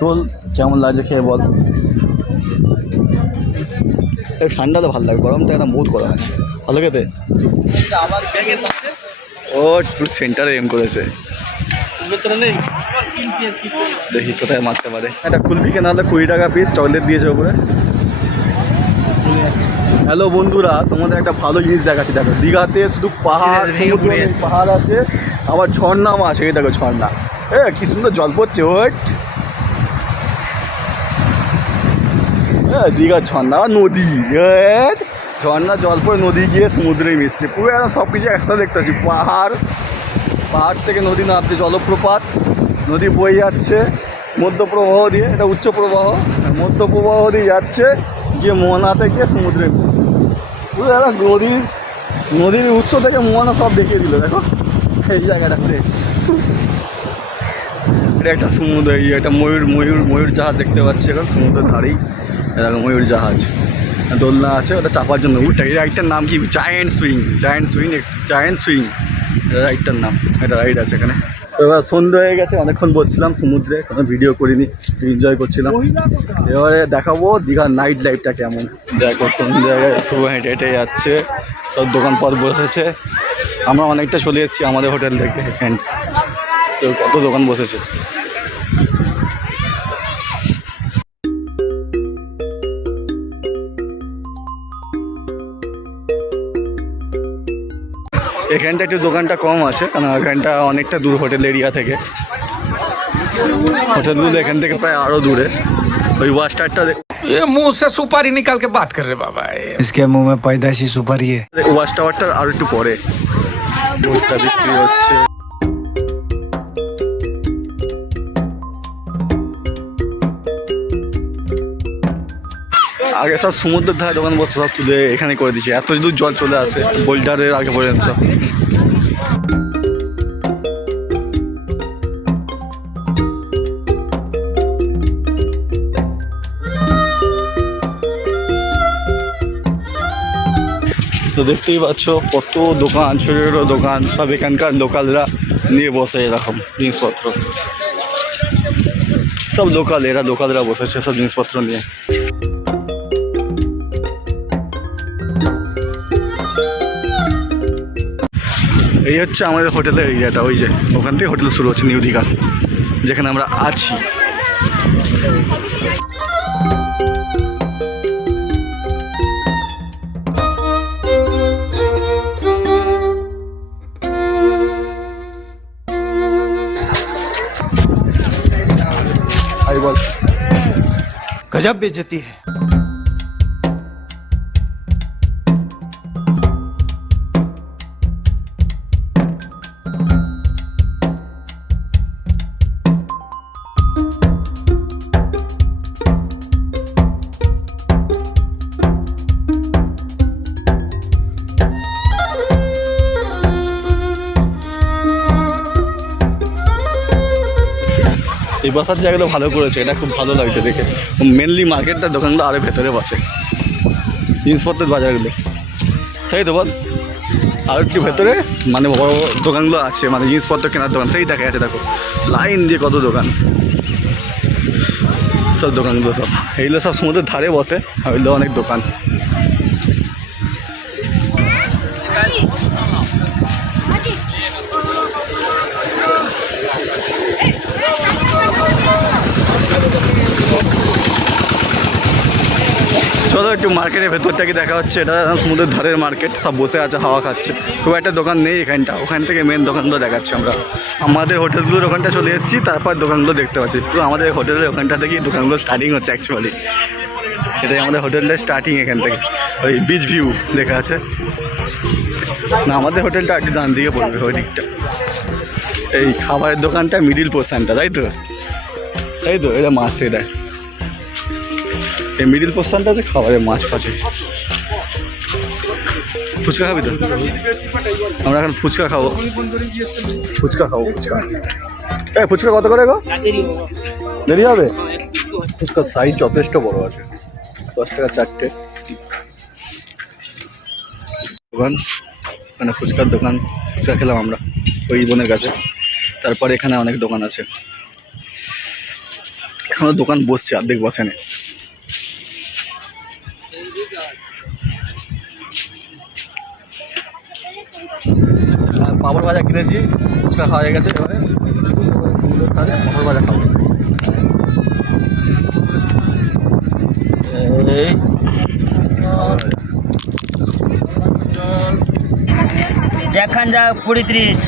তোল কেমন লাগছে খেয়ে বল। ঠান্ডা ঠান্ডাতে ভালো লাগে গরমটা একদম বহুত গরম আছে। ভালো খেতে? ও পুরো সেন্টারে এম করেছে। দেখি কোথায় মারতে পারে। একটা কুলফি কেনা হলে কুড়ি টাকা পিস চকলেট দিয়েছে ওপরে। হ্যালো বন্ধুরা তোমাদের একটা ভালো জিনিস দেখাচ্ছি। দেখো দীঘাতে শুধু পাহাড় সমুদ্র পাহাড় আছে আবার ঝর্ণাও আছে। এই দেখো ঝর্ণা। এ কি সুন্দর জল পড়ছে ওট দীঘার ঝর্ণা নদী ঝর্ণা জল পড়ে নদী গিয়ে সমুদ্রে মিশছে। পুরো একদম সব কিছু একসাথে দেখতে পাচ্ছি। পাহাড় পাহাড় থেকে নদী নামছে, জলপ্রপাত, নদী বয়ে যাচ্ছে, মধ্যপ্রবাহ দিয়ে, এটা উচ্চ প্রবাহ, মধ্যপ্রবাহ দিয়ে যাচ্ছে, গিয়ে মোহনাতে গিয়ে সমুদ্রে পুরো একটা নদীর নদীর উৎস থেকে মোহনা সব দেখিয়ে দিল, দেখো। এই জায়গাটাতে। এটা একটা সমুদ্র একটা ময়ূর ময়ূর ময়ূর জাহাজ দেখতে পাচ্ছি এখন সমুদ্রের ধারেই। এরকম ময়ূর জাহাজ। দোলনা আছে, ওটা চাপার জন্য। উঠটা এই রাইডটার নাম কি? Giant swing giant swing giant swing এটা রাইডটার নাম। এটা রাইড আছে এখানে। এবার সন্ধ্যে হয়ে গেছে, অনেকক্ষণ বসছিলাম সমুদ্রে, কোনো ভিডিও করিনি এনজয় করছিলাম। এবারে দেখাবো দীঘার নাইট লাইফটা কেমন। দেখো সন্ধ্যায় শুভ হেঁটে হেঁটে যাচ্ছে, সব দোকানপাট বসেছে। আমরা অনেকটা চলে এসেছি আমাদের হোটেল থেকে। এখানে তো কত দোকান বসেছে? এখানটা একটু দোকানটা কম আছে কারণ এখানটা অনেকটা দূর হোটেল এরিয়া থেকে হোটেলগুলো এখান থেকে প্রায় আরও দূরে ওই ওয়াস্টারটা ये मुंह से सुपारी निकाल के बात कर रहे बाबा ये इसके मुंह में पैदाइशी सुपारी है ওয়াশ টাওয়ারটার আরও একটু পরে ভুট্টা বিক্রি হচ্ছে আগে সব সমুদ্রের ধারে দোকান বসে সব তুলে এখানে করে দিচ্ছে এত দূর জল চলে আসে, বোল্ডারের আগে পর্যন্ত। তো দেখতেই পাচ্ছ, কত দোকান, ছোটো ছোটো দোকান, সব এখানকার লোকালরা নিয়ে বসে এরকম জিনিসপত্র। সব লোকাল, এরা লোকালরা বসেছে সব জিনিসপত্র নিয়ে। এই হচ্ছে আমাদের হোটেলের এরিয়াটা ওই যে ওখান থেকে হোটেল শুরু হচ্ছে নিউ দীঘা যেখানে আমরা আছি আই বল गजब बेइज्जती है এই বসার জায়গাটা ভালো করেছে, এটা খুব ভালো লাগছে দেখে। মেনলি মার্কেটটা দোকানগুলো আরও ভেতরে বসে। জিনিসপত্রের বাজারগুলো। তাই তো বল? আর একটু ভেতরে? মানে বড় বড় দোকানগুলো আছে মানে জিনিসপত্র কেনার দোকান, সেই দেখা যাচ্ছে, দেখো। লাইন দিয়ে কত দোকান। সব দোকানগুলো সব। এইগুলো সব সমুদ্রের ধারে বসে ওইগুলো অনেক দোকান। চলো, একটু মার্কেটের ভেতরটা কি দেখা হচ্ছে। এটা সমুদ্রের ধারের মার্কেট সব বসে আছে, হাওয়া খাচ্ছে। খুব একটা দোকান নেই এখানটা। ওখান থেকে মেন দোকানগুলো দেখাচ্ছি আমরা। আমাদের হোটেলগুলোর ওখানটা চলে এসেছি, তারপর দোকানগুলো দেখতে পাচ্ছি। পুরো আমাদের হোটেলের ওখানটা থেকেই দোকানগুলো স্টার্টিং হচ্ছে অ্যাকচুয়ালি এটাই আমাদের হোটেলটা স্টার্টিং এখান থেকে। ওই বিচ ভিউ দেখা আছে। না, আমাদের হোটেলটা একটু ডান দিকে পড়বে, ওই দিকটা। এই খাবারের দোকানটা মিডিল পোর্শনটা তাই তো? তাই তো? এটা মাছ দেয় এই মিডিল পোর্শনটা হচ্ছে খাবারের মাছ ফাছে ফুচকা খাবি তো? আমরা এখন ফুচকা খাব। ফুচকা খাব, ফুচকা। এই ফুচকা কত করে গো? দেরি হবে? ফুচকার সাইজ যথেষ্ট বড় আছে। দশ টাকা চারটে। দোকান মানে ফুচকার দোকান, ফুচকা খেলাম আমরা, ওই বোনের কাছে। তারপরে এখানে অনেক দোকান আছে। এখনও দোকান বসছে, অর্ধেক বসেনি। আর পাপড় ভাজা কিনেছি ফুচকা খাওয়া হয়ে গেছে এবারে। সুন্দর পাপড় ভাজা খাব। এই দেখান যা কুড়ি ত্রিশ।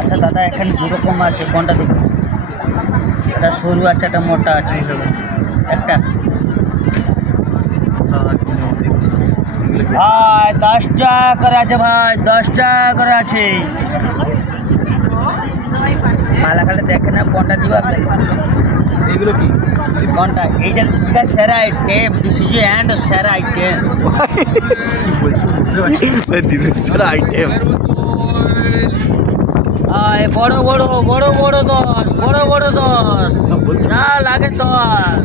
আচ্ছা দাদা, এখানে দু রকম আছে, কোনটা দেখুন একটা সরু আছে, একটা মোটা আছে। একটা। ভাই দশ টাকা করে আছে ভাই দশ টাকা করে আছে। দেখে না কোনটা দিবা এগুলো কি? কোনটা? এইটা দিকা সেরা আইটেম দিস ইজ অ্যান্ড সেরা আইটেম দিস ইজ আইটেম আয় বড় বড় বড় বড় দশ বড় বড় দশ। না লাগে দশ।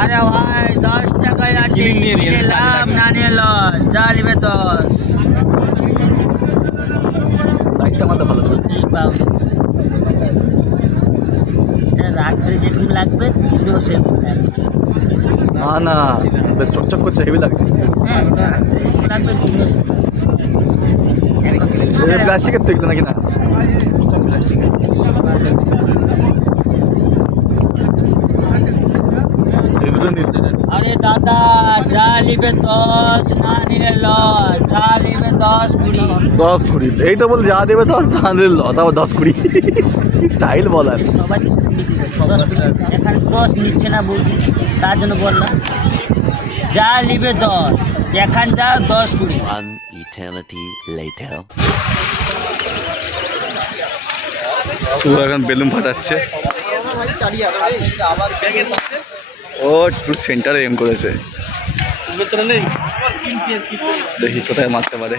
আরে ভাই দশ টাকায় আছে নিয়ে লাভ না নিয়ে লস। যা নিবে দশ। লাইটটা আমাদের ভালো পঁচিশ পাও। রাত্রে যেরকম লাগবে দিলেও সেরকম লাগবে। না না বেশ চকচক করছে হেভি লাগছে। হ্যাঁ লাগবে প্লাস্টিকের তো নাকি না? এই দুটো নিন আরে দাদা যা নিবে দশ না নিলে লস। যা নিবে দশ কুড়ি। দশ কুড়ি। এই তো বল যা দেবে দশ তাহলে লস। আবার দশ কুড়ি। স্টাইল বলার। এখানে দশ নিচ্ছে না বুঝি তার জন্য বললাম যা নিবে দশ এখান যা দশ কুড়ি। One eternity later. শুভ এখন বেলুন ফাটাচ্ছে। ও, পুরো সেন্টারে এম করেছে। দেখি কোথায় মারতে পারে।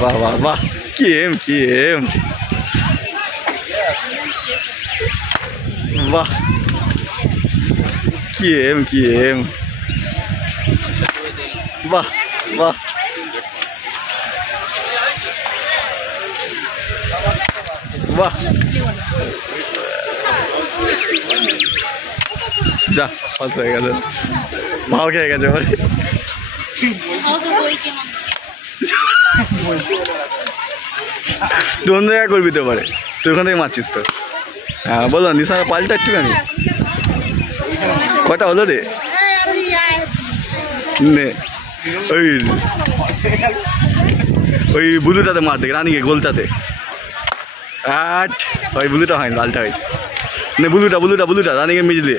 বাহ বাহ বাহ। কি এম কি এম বাহ। কি এম কি এম বাহ। বাহ। যা, পাস হয়ে গেল ভাও খেয়ে গেছে তুই অন্য জায়গায় করবি তো পারে তুই ওখান থেকে মারছিস তো। হ্যাঁ বলো নিশা পাল্টা একটুখানি। কটা হলো রে? নে, ওই ওই বুলুটাতে মার দেখ রানিকে গোলটাতে। আট। ওই বুলুটা হয়নি, লালটা হয়েছে। নে বুলুটা বুলুটা বুলুটা রানিকে মিজলে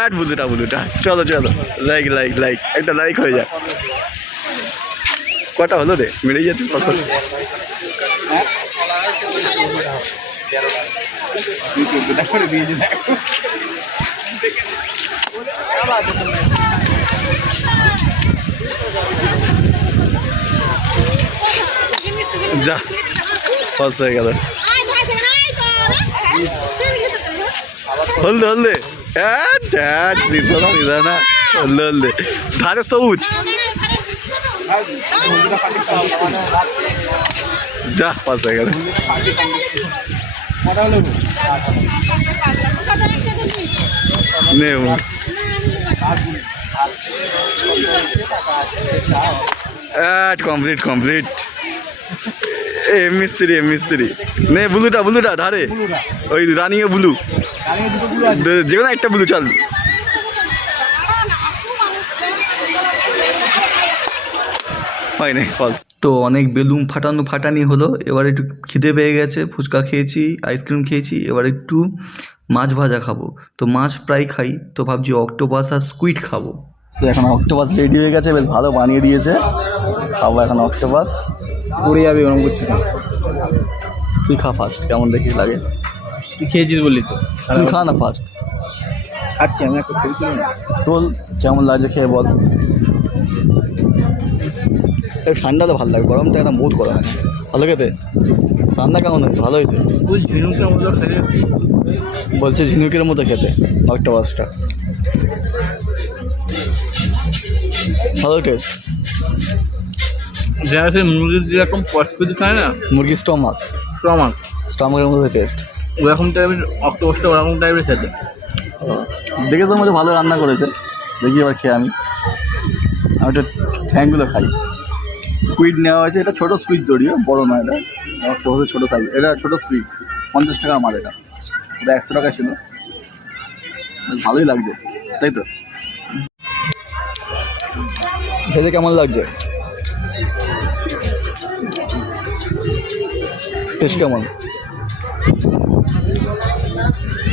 আট বুলুটা বুলুটা। চলো চলো। লাইক লাইক লাইক একটা লাইক হয়ে যায় কটা হলো রে? মেরেই যাচ্ছিস কখন যা। ফলস হয়ে গেল। হলদে হলদে। হলদে হলদে। ধারে সবুজ। যা পাস হয়ে গেল। কমপ্লিট কমপ্লিট এ মিস্ত্রি মিস্ত্রি। নে ব্লুটা ব্লুটা ধারে। ওই রানিং এ ব্লু। যে কোনো একটা ব্লু চল। হয় নাই ফলস তো অনেক বেলুন ফাটানো ফাটানি হলো। এবার একটু খিদে পেয়ে গেছে ফুচকা খেয়েছি আইসক্রিম খেয়েছি। এবার একটু মাছ ভাজা খাব। তো মাছ প্রায় খাই তো ভাবছি অক্টোপাস আর স্কুইড খাব। তো এখন অক্টোপাস রেডি হয়ে গেছে বেশ ভালো বানিয়ে দিয়েছে। খাব এখন অক্টোপাস পড়ে যাবে ওরকম করছি না। তুই খা ফার্স্ট কেমন দেখি লাগে। তুই খেয়েছিস বললি তো? তুই খা না ফার্স্ট খাচ্ছি আমি একটা খেয়ে তুলি কেমন লাগছে খেয়ে বল। এই ঠান্ডাতে ভালো লাগে গরমটা একদম বহুত গরম আছে। ভালো খেতে? রান্না কেমন হয়েছে ভালো হয়েছে? ঝিনুকের মতো খেয়ে বলছে ঝিনুকের মতো খেতে একটা অক্টোপাসটা ভালো টেস্ট যারা সেই মুরগির যেরকম পশপিদি খায় না মুরগির স্টমাক। স্টমাক। স্টমাকের মধ্যে টেস্ট ওরকম টাইপের অক্টোপাসটা ওরকম টাইপের খেতে। দেখে তো মধ্যে ভালো রান্না করেছে। দেখি এবার খেয়ে আমি। আমি একটা ঠ্যাংগুলো খাই। স্কুইড নেওয়া হয়েছে এটা ছোটো স্কুইড জড়িয়ে বড় নয় এটা। অক্টোপাসের ছোটো সাইজ এটা ছোটো স্কুইড পঞ্চাশ টাকা আমার এটা। এটা একশো টাকা ছিল। ভালোই লাগছে তাই তো? খেতে কেমন লাগছে? টেস্ট কেমন?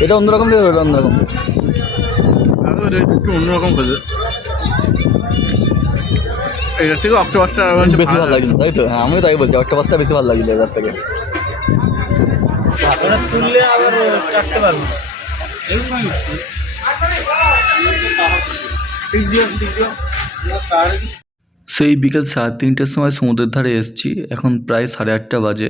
এটা অন্যরকম দেবে ওটা অন্যরকম। এটা একটু অন্যরকম খেতে এটার থেকে অক্টোপাসটা বেশি ভালো লাগল তাই তো? হ্যাঁ আমিও তাই বলছি অক্টোপাসটা বেশি ভালো লাগল এবার থেকে। তুললে আবার চাটতে পারব সেই বিকেল সাড়ে তিনটের সময় সমুদ্রের ধারে এসেছি। এখন প্রায় সাড়ে আটটা বাজে।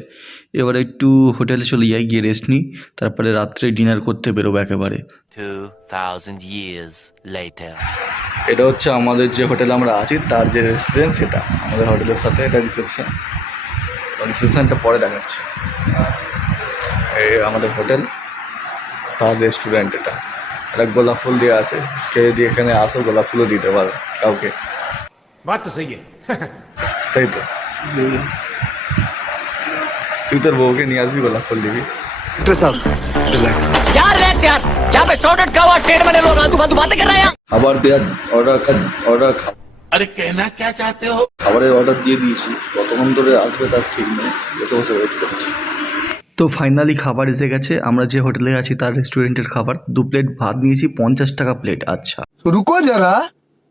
এবার একটু হোটেলে চলে যাই গিয়ে রেস্ট নিই। তারপরে রাত্রে ডিনার করতে বেরোবো একেবারে। 2,000 years later. এটা হচ্ছে আমাদের যে হোটেলে আমরা আছি তার যে রেস্টুরেন্ট সেটা আমাদের হোটেলের সাথে এটা রিসেপশন রিসেপশনটা পরে দেখাচ্ছি। আমাদের হোটেল তার রেস্টুরেন্ট এটা। একটা গোলাপ ফুল দিয়ে আছে। কেউ দিয়ে এখানে আসো গোলাপ ফুলও দিতে পারো কাউকে। বাদ তো তাই তো তুই তোর বউকে নিয়ে আসবি গোলাপ ফুল দিবি খাবারের অর্ডার দিয়ে দিয়েছি কতক্ষণ ধরে আসবে তার ঠিক নেই বসে বসে তো ফাইনালি খাবার এসে গেছে। আমরা যে হোটেলে আছি তার রেস্টুরেন্টের খাবার। দু প্লেট ভাত নিয়েছি পঞ্চাশ টাকা প্লেট আচ্ছা। রুকো যারা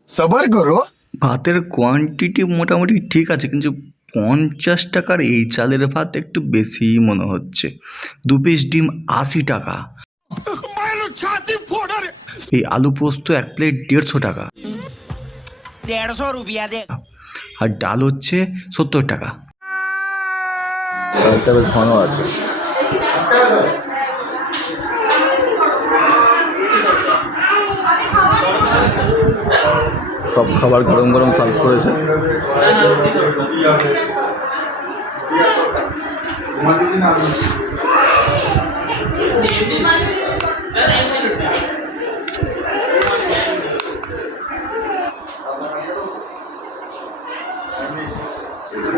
সবার করো ভাতের কোয়ান্টিটি মোটামুটি ঠিক আছে কিন্তু পঞ্চাশ টাকার এই চালের ভাত একটু বেশি মনে হচ্ছে। দু পিস ডিম আশি টাকা। এই আলু পোস্ত এক প্লেট দেড়শো টাকা। দেড়শো রুপিয়া দে। আর ডাল হচ্ছে সত্তর টাকা। ঘন আছে। সব খাবার গরম গরম সার্ভ করেছে।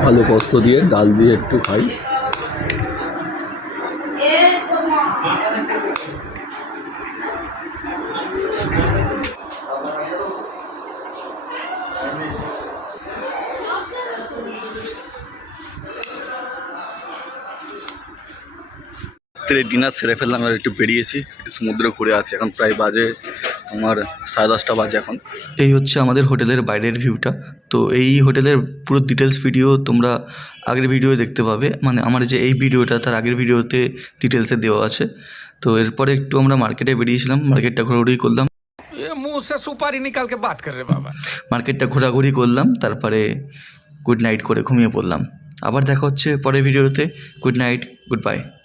আলু পোস্ত দিয়ে ডাল দিয়ে একটু খাই। রাত্রে ডিনার সেরে ফেললাম আর একটু বেরিয়েছি সমুদ্র ঘুরে আসি। এখন প্রায় বাজে আমার সাড়ে দশটা বাজে এখন। এই হচ্ছে আমাদের হোটেলের বাইরের ভিউটা। তো এই হোটেলের পুরো ডিটেলস ভিডিও তোমরা আগের ভিডিও দেখতে পাবে। মানে আমার যে এই ভিডিওটা তার আগের ভিডিওতে ডিটেলসে দেওয়া আছে। তো এরপরে একটু আমরা মার্কেটে বেরিয়েছিলাম মার্কেটটা ঘোরাঘুরি করলাম। মার্কেটটা ঘোরাঘুরি করলাম তারপরে গুড নাইট করে ঘুমিয়ে পড়লাম। আবার দেখা হচ্ছে পরের ভিডিওতে গুড নাইট গুড বাই